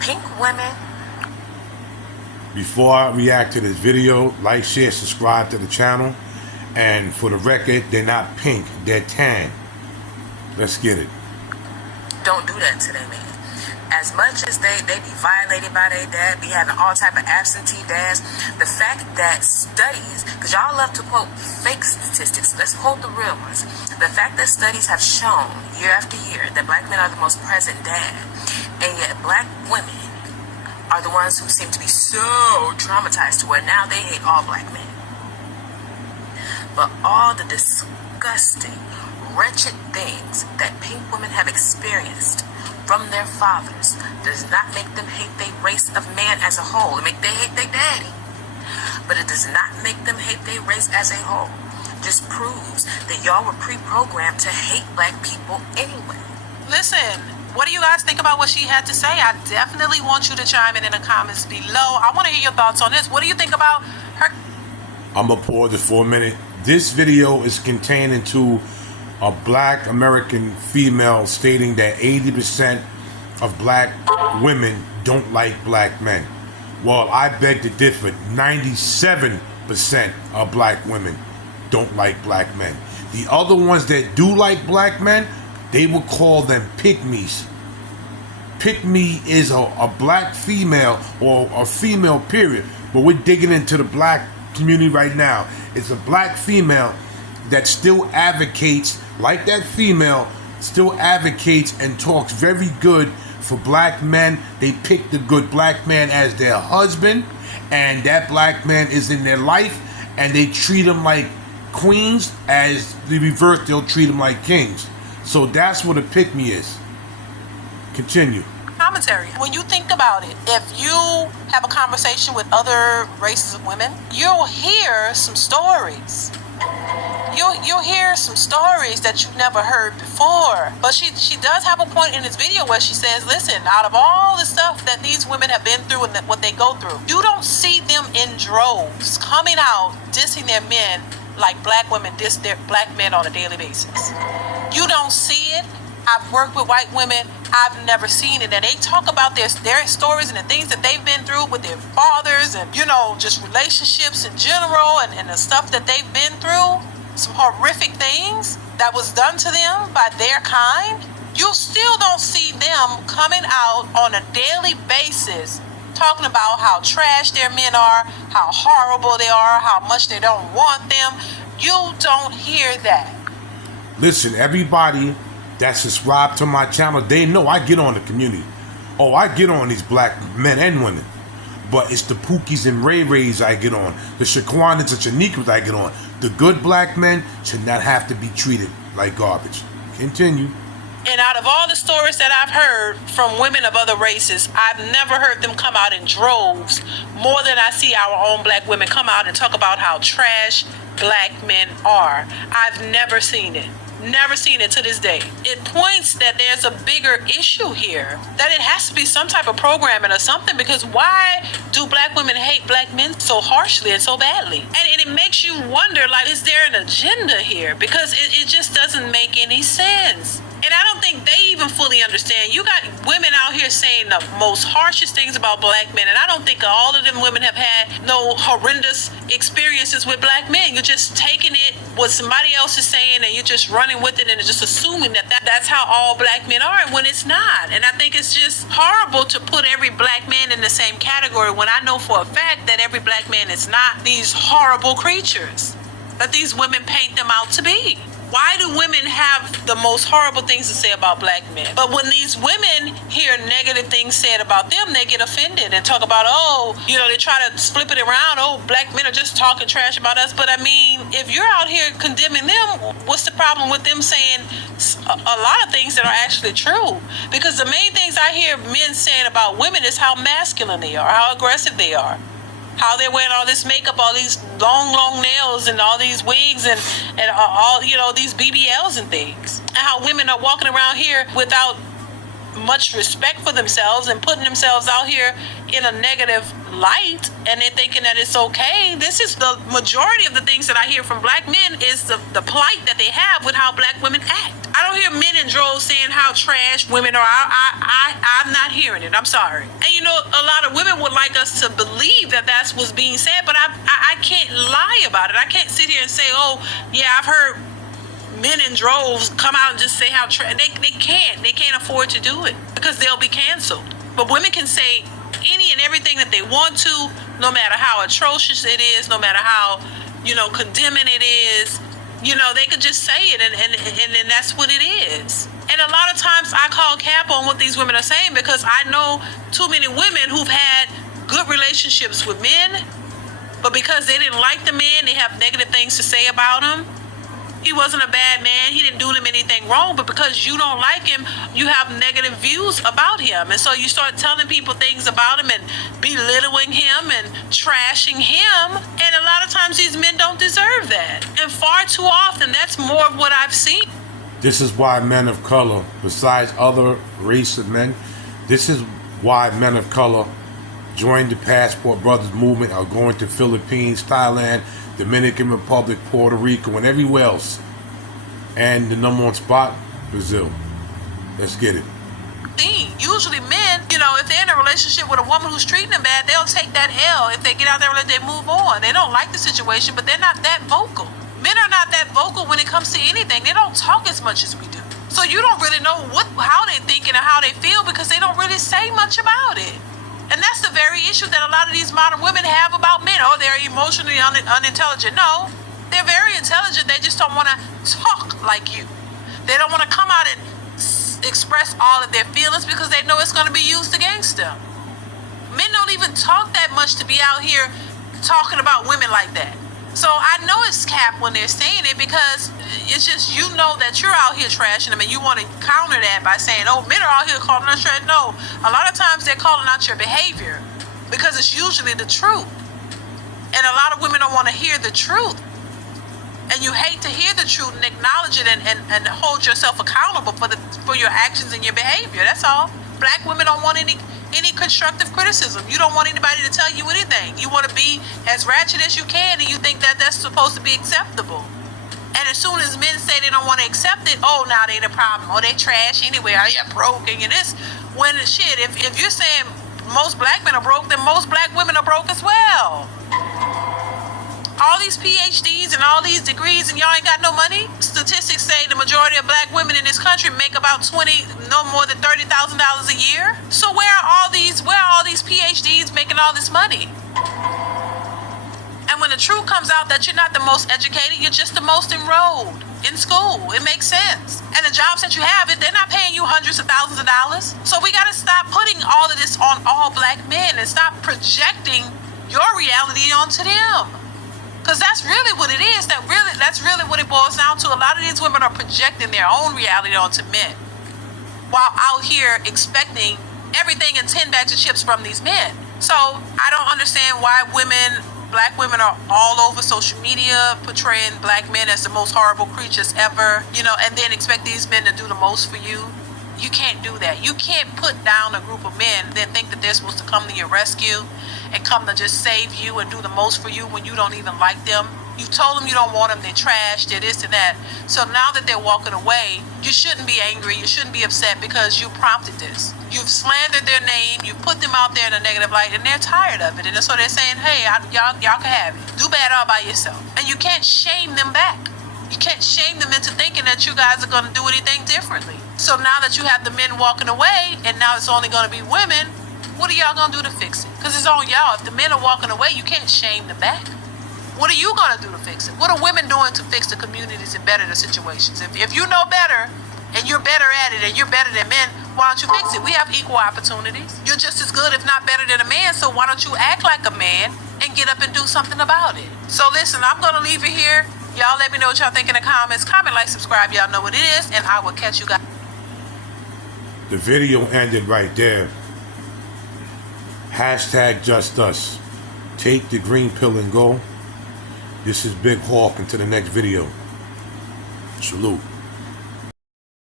Pink women. Before I react to this video, like, share, subscribe to the channel. And for the record, they're not pink, they're tan. Let's get it. Don't do that to their man. As much as they be violated by their dad, be having all type of absentee dads, the fact that studies, because y'all love to quote fake statistics, let's quote the real ones. The fact that studies have shown year after year that black men are the most present dad, and yet black women are the ones who seem to be so traumatized to where now they hate all black men. But all the disgusting, wretched things that pink women have experienced from their fathers does not make them hate their race of man as a whole. It make they hate their daddy. But it does not make them hate their race as a whole. Just proves that y'all were pre-programmed to hate black people anyway. Listen, what do you guys think about what she had to say? I definitely want you to chime in the comments below. I want to hear your thoughts on this. What do you think about her? I'm gonna pause it for a minute. This video is contained into a black American female stating that 80% of black women don't like black men. Well, I beg to differ. 97% of black women don't like black men. The other ones that do like black men, they would call them pygmies. Pygmy is a black female or a female period, but we're digging into the black community right now. It's a black female that still advocates, like that female, still advocates and talks very good for black men. They pick the good black man as their husband, and that black man is in their life, and they treat him like queens. As the reverse, they'll treat him like kings. So that's what a pick-me is. Continue. Commentary. When you think about it, if you have a conversation with other races of women, you'll hear some stories. You'll hear some stories that you've never heard before. But she does have a point in this video where she says, listen, out of all the stuff that these women have been through and what they go through, you don't see them in droves coming out dissing their men like black women diss their black men on a daily basis. You don't see it. I've worked with white women. I've never seen it. And they talk about their stories and the things that they've been through with their fathers and, you know, just relationships in general and the stuff that they've been through. Some horrific things that was done to them by their kind. You still don't see them coming out on a daily basis talking about how trash their men are, how horrible they are, how much they don't want them. You don't hear that. Listen, everybody that subscribe to my channel, they know I get on the community. Oh, I get on these black men and women. But it's the Pookies and Ray Rays I get on. The Shaquanas and Shaniquas I get on. The good black men should not have to be treated like garbage. Continue. And out of all the stories that I've heard from women of other races, I've never heard them come out in droves more than I see our own black women come out and talk about how trash black men are. I've never seen it. Never seen it to this day. It points that there's a bigger issue here, that it has to be some type of programming or something, because why do black women hate black men so harshly and so badly? And it makes you wonder, like, is there an agenda here? Because it just doesn't make any sense. And I don't think they even fully understand. You got women out here saying the most harshest things about black men, and I don't think all of them women have had no horrendous experiences with black men. You're just taking it what somebody else is saying, and you're just running with it and just assuming that that's how all black men are, when it's not. And I think it's just horrible to put every black man in the same category when I know for a fact that every black man is not these horrible creatures that these women paint them out to be. Why do women have the most horrible things to say about black men? But when these women hear negative things said about them, they get offended and talk about, oh, you know, they try to flip it around. Oh, black men are just talking trash about us. But I mean, if you're out here condemning them, what's the problem with them saying a lot of things that are actually true? Because the main things I hear men saying about women is how masculine they are, how aggressive they are, how they're wearing all this makeup, all these long nails and all these wigs and all, you know, these BBLs and things. And how women are walking around here without much respect for themselves and putting themselves out here in a negative light, and they're thinking that it's okay. This is the majority of the things that I hear from black men is the plight that they have with how black women act. I don't hear men in droves saying how trash women are. I'm not hearing it. I'm sorry. And you know, a lot of women would like us to believe that that's what's being said, but I can't lie about it. I can't sit here and say, oh, yeah, I've heard men in droves come out and just say how trash. They can't afford to do it because they'll be canceled. But women can say any and everything that they want to, no matter how atrocious it is, no matter how, you know, condemning it is. You know, they could just say it, and that's what it is. And a lot of times I call cap on what these women are saying because I know too many women who've had good relationships with men, but because they didn't like the man, they have negative things to say about him. He wasn't a bad man. He didn't do them anything wrong, but because you don't like him, you have negative views about him. And so you start telling people things about him and belittling him and trashing him. And a lot of times these men don't deserve that. And far too often, that's more of what I've seen. This is why men of color, besides other race of men, this is why men of color joined the Passport Brothers movement, are going to Philippines, Thailand, Dominican Republic, Puerto Rico, and everywhere else. And the number one spot, Brazil. Let's get it. Usually men, you know, if they're in a relationship with a woman who's treating them bad, they'll take that L. If they get out there and they move on. They don't like the situation, but they're not that vocal. Men are not that vocal when it comes to anything. They don't talk as much as we do. So you don't really know how they're thinking or how they feel because they don't really say much about it. And that's the very issue that a lot of these modern women have about men. Oh, they're emotionally unintelligent. No, they're very intelligent. They just don't want to talk like you. They don't want to come out and express all of their feelings because they know it's going to be used against them. Men don't even talk that much to be out here talking about women like that. So I know it's cap when they're saying it because it's just, you know, that you're out here trashing them and you want to counter that by saying, oh, men are out here calling us trash. No, a lot of times they're calling out your behavior because it's usually the truth. And a lot of women don't want to hear the truth. And you hate to hear the truth and acknowledge it and hold yourself accountable for your actions and your behavior. That's all. Black women don't want any constructive criticism. You don't want anybody to tell you anything. You want to be as ratchet as you can, and you think that that's supposed to be acceptable. And as soon as men say they don't want to accept it, oh, now they the problem. Oh, they trash anyway. Are you broke? And you this. When shit, if you're saying most black men are broke, then most black women are broke as well. All these PhDs and all these degrees and y'all ain't got no money? Statistics say the majority of black women in this country make about no more than $30,000 a year. So where are all these PhDs making all this money? And when the truth comes out that you're not the most educated, you're just the most enrolled in school. It makes sense. And the jobs that you have, they're not paying you hundreds of thousands of dollars. So we got to stop putting all of this on all black men and stop projecting your reality onto them. Because that's really what it is. That's really what it boils down to. A lot of these women are projecting their own reality onto men while out here expecting everything in 10 bags of chips from these men. So I don't understand why black women are all over social media portraying black men as the most horrible creatures ever, you know, and then expect these men to do the most for you. You can't do that. You can't put down a group of men and then think that they're supposed to come to your rescue and come to just save you and do the most for you when you don't even like them. You told them you don't want them, they're trash, they're this and that. So now that they're walking away, you shouldn't be angry, you shouldn't be upset because you prompted this. You've slandered their name, you put them out there in a negative light, and they're tired of it. And so they're saying, hey, y'all can have it. Do bad all by yourself. And you can't shame them back. You can't shame them into thinking that you guys are going to do anything differently. So now that you have the men walking away, and now it's only going to be women, what are y'all going to do to fix it? Because it's on y'all. If the men are walking away, you can't shame them back. What are you going to do to fix it? What are women doing to fix the communities and better the situations? If you know better, and you're better at it, and you're better than men, why don't you fix it? We have equal opportunities. You're just as good, if not better than a man, so why don't you act like a man and get up and do something about it? So listen, I'm going to leave it here. Y'all let me know what y'all think in the comments. Comment, like, subscribe. Y'all know what it is, and I will catch you guys. The video ended right there. Hashtag just us. Take the green pill and go. This is Big Hawk. Until the next video. Salute.